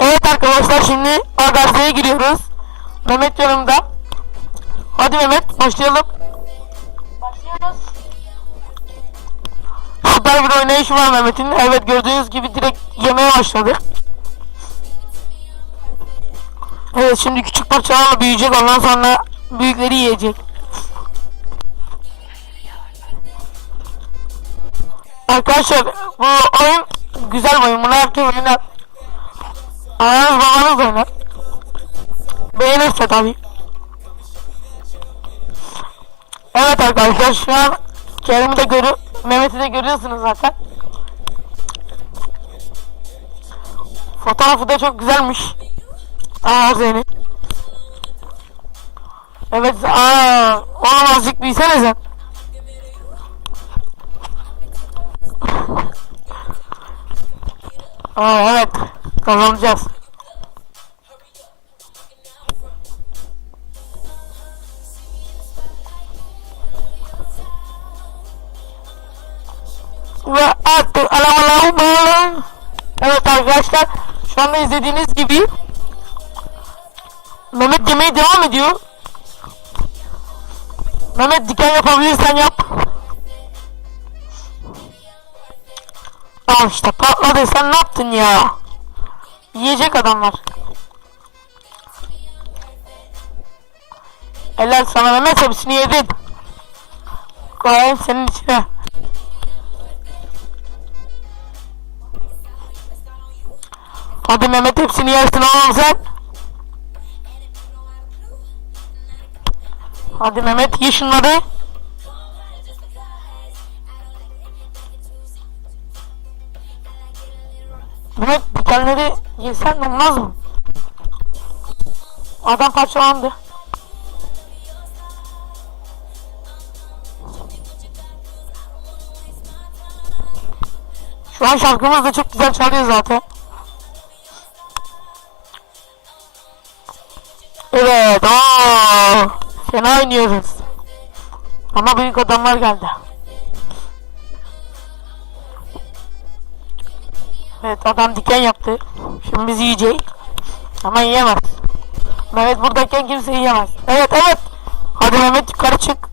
Evet arkadaşlar şimdi Agazze'ye giriyoruz. Mehmet yanımda. Hadi Mehmet başlayalım. Başlıyoruz. Süper bir oynayışı var Mehmet'in. Evet gördüğünüz gibi direkt yemeye başladı. Evet şimdi küçük parçalarla büyüyecek ondan sonra büyükleri yiyecek. Arkadaşlar bu oyun güzel oyun. Bunu herkes oynar. Ananız babanız oynar. Beğenirse tabii. Evet arkadaşlar şu an Kerem'i de görü Mehmet'i de görüyorsunuz zaten. Fotoğrafı da çok güzelmiş. Seni. Evet aa oğlum azıcık büyüsene sen. Aa evet kazanacağız. Ve artık alam Evet arkadaşlar şu anda izlediğiniz gibi Mehmet yemeye devam ediyor. Mehmet diken yapabilirsen yap. Al işte patladı sen ne yaptın ya? Yiyecek adamlar. Helal sana Mehmet hepsini yedin. Koyayım senin içine. Hadi Mehmet hepsini yersin oğlum sen. Hadi Mehmet ye şunları. Mehmet dikenleri yesen olmaz mı? Adam parçalandı. Şu an şarkımız da çok güzel çalıyor zaten. Evet. Aa, fena oynuyoruz. Ama büyük adamlar geldi. Evet adam diken yaptı. Şimdi bizi yiyecek. Ama yiyemez. Mehmet buradayken kimse yiyemez. Evet evet. Hadi Mehmet yukarı çık.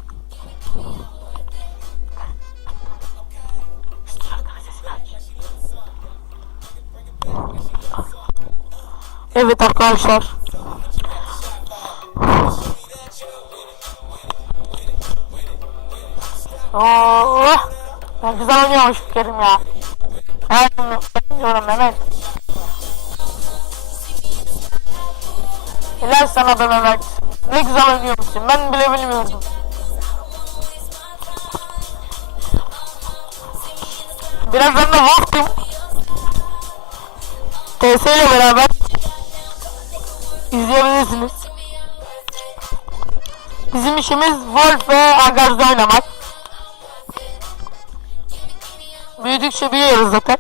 Evet arkadaşlar. Oh, ben güzel oynuyormuş Kerim ya. Evet, diyorum Mehmet. Helal sana be Mehmet. Ne güzel oynuyormuşsun. Ben bile bilmiyordum. Birazdan da Wolf'tum. TS ile beraber izleyebilirsiniz. Bizim işimiz Wolf ve Agaz'da oynamak. Büyüdükçe büyüyoruz zaten.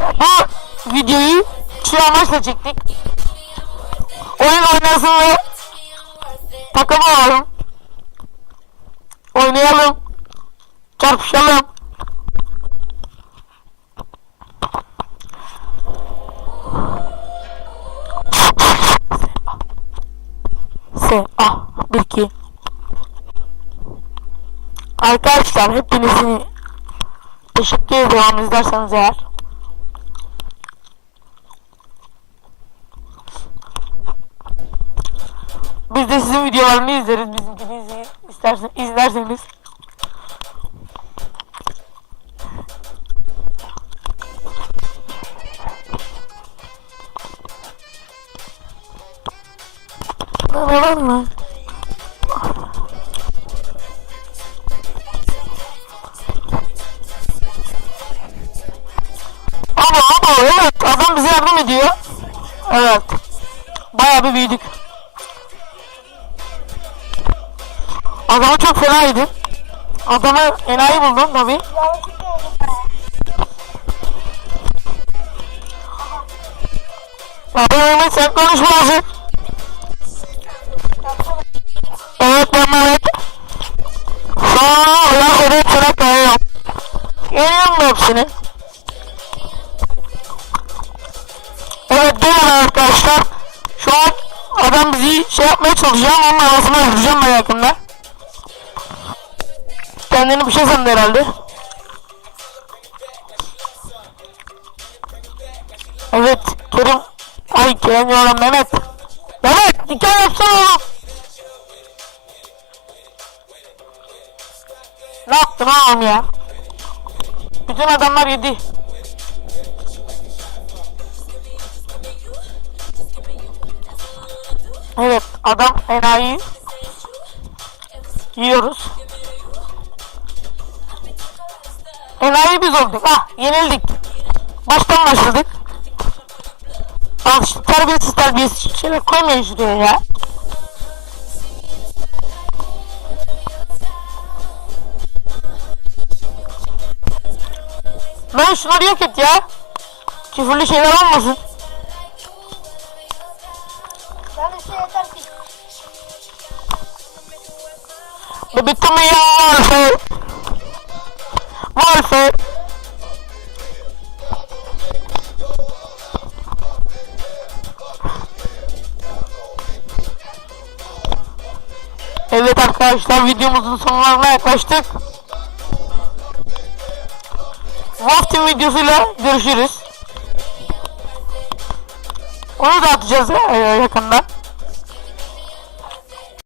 Bu videoyu şu amaçla çektik. Oyun oynasın ve takım olalım. Oynayalım. Çarpışalım. S A 1 2 Arkadaşlar hepinizi teşekkür ediyorum izlerseniz eğer. Biz de sizin videolarını izleriz. Bizimkini izleyin. İstersen, izlerseniz. Var mı? Ama ama evet adam bize yardım ediyor. Evet. Bayağı bir büyüdük. Adamı çok fenaydı. Adamı enayi buldum tabi. Abi Mehmet sen konuşma azıcık. Evet ben Mehmet. Sonra Allah kodu sana koyuyorum. Yeniyorum hepsini. Bizi şey yapmaya çalışacak. Onun arasına vuracağım ben yakında. Kendini bir şey sandı herhalde. Evet Kerim. Ay Kerim diyorum Mehmet. Mehmet dikkat yapsana oğlum. Ne yaptın oğlum ya? Bütün adamlar yedi. Evet adam enayi. Yiyoruz. Enayi biz olduk. Ah yenildik. Baştan başladık. Al işte terbiyesiz terbiyesiz şeyler koymayın şuraya ya. Ben şunları yok et ya. Küfürlü şeyler olmasın. Bebekte mi ya? Wolfe. Wolfe. Evet arkadaşlar videomuzun sonlarına yaklaştık. Wolf Team videosuyla görüşürüz. Onu da atacağız e, yakında.